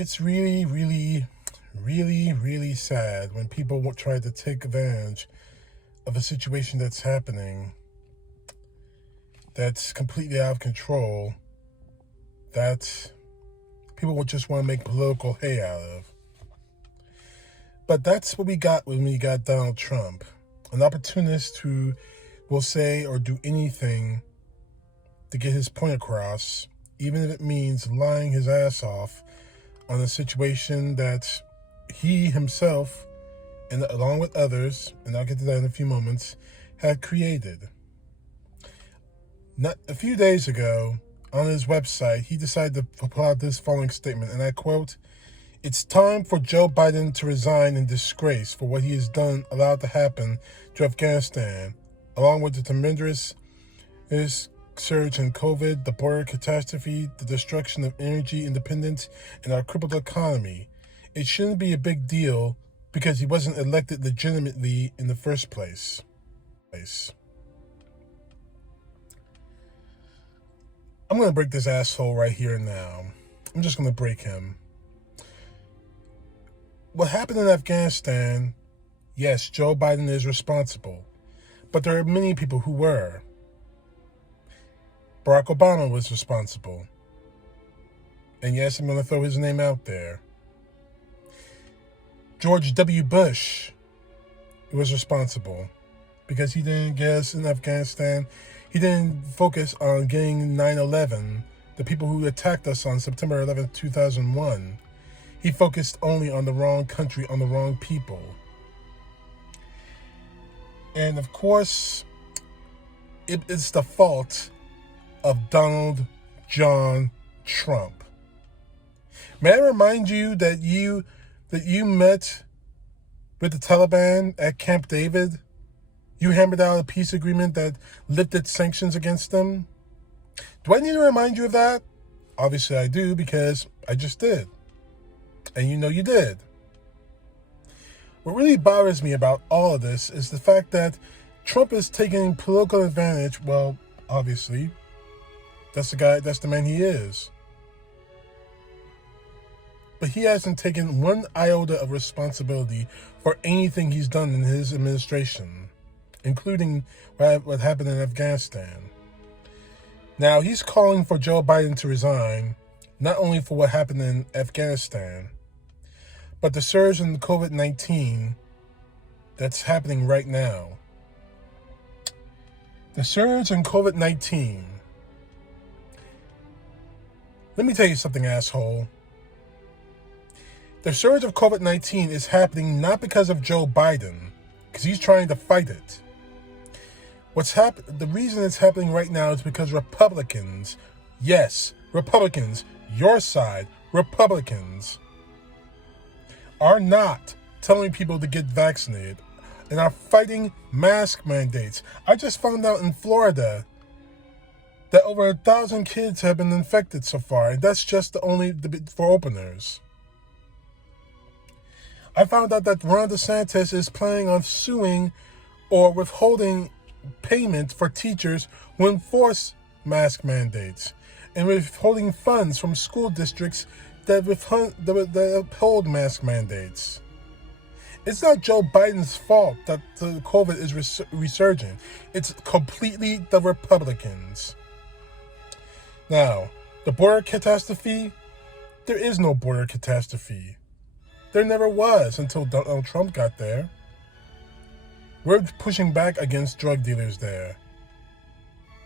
It's really, really, really, really sad when people try to take advantage of a situation that's happening that's completely out of control, that people will just want to make political hay out of. But that's what we got when we got Donald Trump, an opportunist who will say or do anything to get his point across, even if it means lying his ass off on a situation that he himself, and along with others, and I'll get to that in a few moments, had created. Not a few days ago, on his website, he decided to put out this following statement, and I quote, "It's time for Joe Biden to resign in disgrace for what he has done, allowed to happen to Afghanistan, along with the tremendous surge in COVID, the border catastrophe, the destruction of energy independence, and our crippled economy. It shouldn't be a big deal because he wasn't elected legitimately in the first place." I'm going to break this asshole right here and now. I'm just going to break him. What happened in Afghanistan, yes, Joe Biden is responsible, but there are many people who were. Barack Obama was responsible. And yes, I'm going to throw his name out there. George W. Bush was responsible because he didn't get us in Afghanistan. He didn't focus on getting 9/11, the people who attacked us on September 11th, 2001. He focused only on the wrong country, on the wrong people. And of course, it is the fault of Donald John Trump. May I remind you that you met with the Taliban at Camp David? You hammered out a peace agreement that lifted sanctions against them? Do I need to remind you of that? Obviously I do, because I just did. And you know you did. What really bothers me about all of this is the fact that Trump is taking political advantage. Well, obviously, that's the man he is. But he hasn't taken one iota of responsibility for anything he's done in his administration, including what happened in Afghanistan. Now, he's calling for Joe Biden to resign, not only for what happened in Afghanistan, but the surge in COVID-19 that's happening right now. The surge in COVID-19. Let me tell you something, asshole. The surge of COVID-19 is happening not because of Joe Biden, because he's trying to fight it. The reason it's happening right now is because Republicans, yes, Republicans, your side, Republicans, are not telling people to get vaccinated and are fighting mask mandates. I just found out in Florida that over 1,000 kids have been infected so far, and that's just for openers. I found out that Ron DeSantis is planning on suing or withholding payment for teachers who enforce mask mandates, and withholding funds from school districts that uphold mask mandates. It's not Joe Biden's fault that the COVID is resurging. It's completely the Republicans. Now, the border catastrophe, there is no border catastrophe. There never was until Donald Trump got there. We're pushing back against drug dealers there.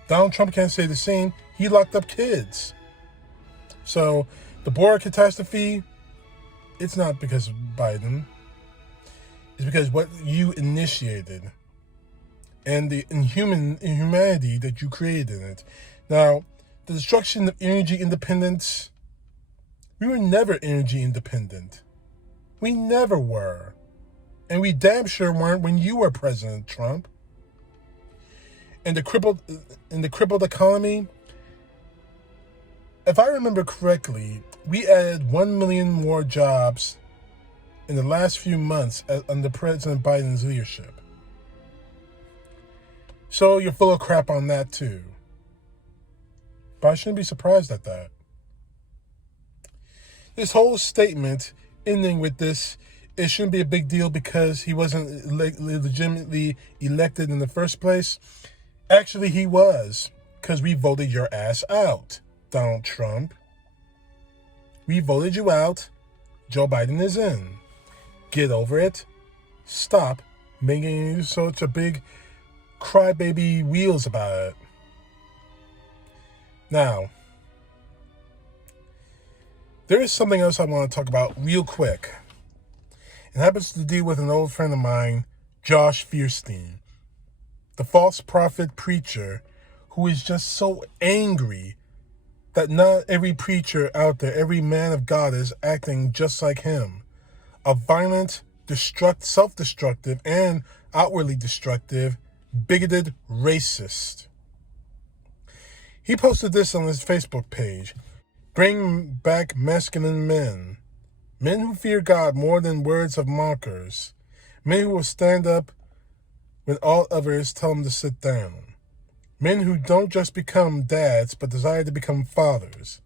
Donald Trump can't say the same. He locked up kids. So the border catastrophe, it's not because of Biden. It's because what you initiated and the inhumanity that you created in it. Now, the destruction of energy independence, we were never energy independent. We never were. And we damn sure weren't when you were President Trump. And the crippled economy, if I remember correctly, we added 1 million more jobs in the last few months under President Biden's leadership. So you're full of crap on that too. But I shouldn't be surprised at that. His whole statement ending with this, it shouldn't be a big deal because he wasn't legitimately elected in the first place. Actually, he was, because we voted your ass out, Donald Trump. We voted you out. Joe Biden is in. Get over it. Stop making such a big crybaby wheels about it. Now, there is something else I want to talk about real quick. It happens to deal with an old friend of mine, Josh Feuerstine, the false prophet preacher who is just so angry that not every preacher out there, every man of God is acting just like him. A violent, self-destructive, and outwardly destructive, bigoted racist. He posted this on his Facebook page. Bring back masculine men. Men who fear God more than words of mockers. Men who will stand up when all others tell them to sit down. Men who don't just become dads, but desire to become fathers.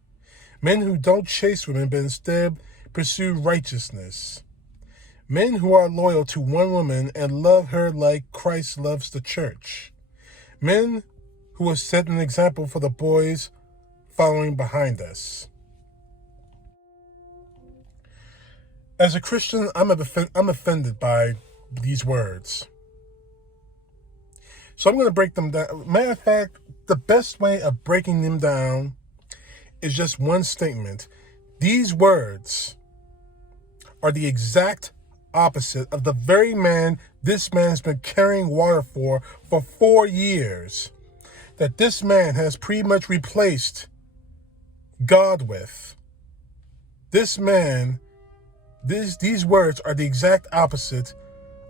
Men who don't chase women, but instead pursue righteousness. Men who are loyal to one woman and love her like Christ loves the church. Men who will set an example for the boys following behind us. As a Christian, I'm offended by these words. So I'm going to break them down. Matter of fact, the best way of breaking them down is just one statement. These words are the exact opposite of the very man this man has been carrying water for 4 years. That this man has pretty much replaced God with. This man, these words are the exact opposite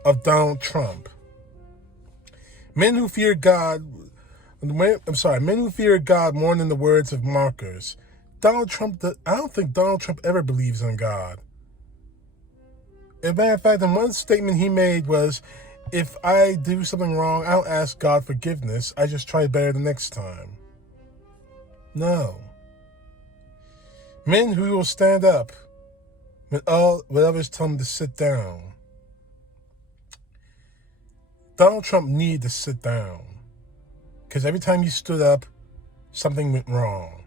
of Donald Trump. Men who fear God more than the words of mockers. Donald Trump, I don't think Donald Trump ever believes in God. As a matter of fact, the one statement he made was, if I do something wrong, I don't ask God forgiveness. I just try better the next time. No. Men who will stand up when others tell them to sit down. Donald Trump needed to sit down. Because every time he stood up, something went wrong.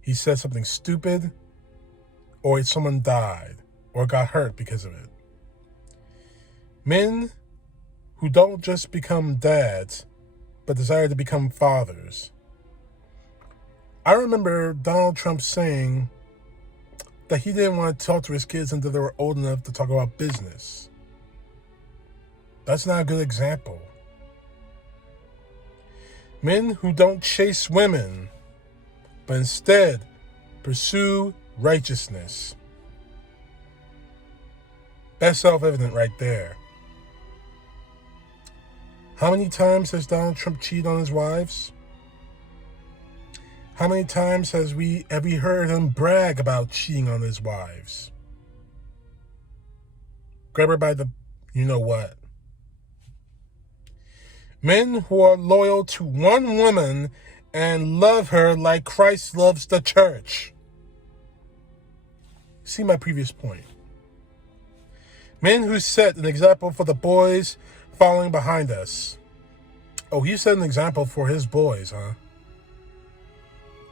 He said something stupid, or someone died, or got hurt because of it. Men who don't just become dads, but desire to become fathers. I remember Donald Trump saying that he didn't want to talk to his kids until they were old enough to talk about business. That's not a good example. Men who don't chase women, but instead pursue righteousness. That's self-evident right there. How many times has Donald Trump cheated on his wives? How many times have we heard him brag about cheating on his wives? Grab her by the you-know-what. Men who are loyal to one woman and love her like Christ loves the church. See my previous point. Men who set an example for the boys following behind us. Oh, he set an example for his boys, huh?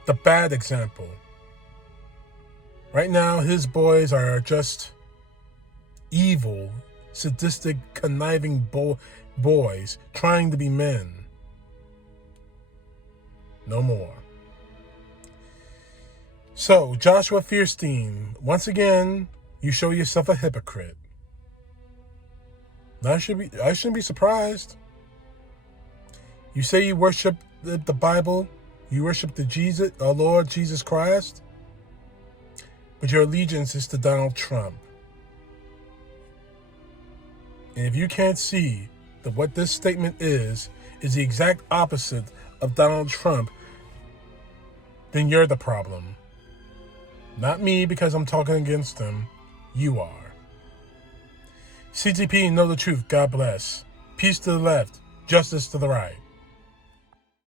The bad example. Right now, his boys are just evil, sadistic, conniving boys trying to be men. No more. So, Joshua Feuerstine, once again, you show yourself a hypocrite. I shouldn't be surprised. You say you worship the Bible, you worship our Lord Jesus Christ, but your allegiance is to Donald Trump. And if you can't see that what this statement is the exact opposite of Donald Trump, then you're the problem. Not me, because I'm talking against him. You are. CTP, know the truth. God bless. Peace to the left. Justice to the right.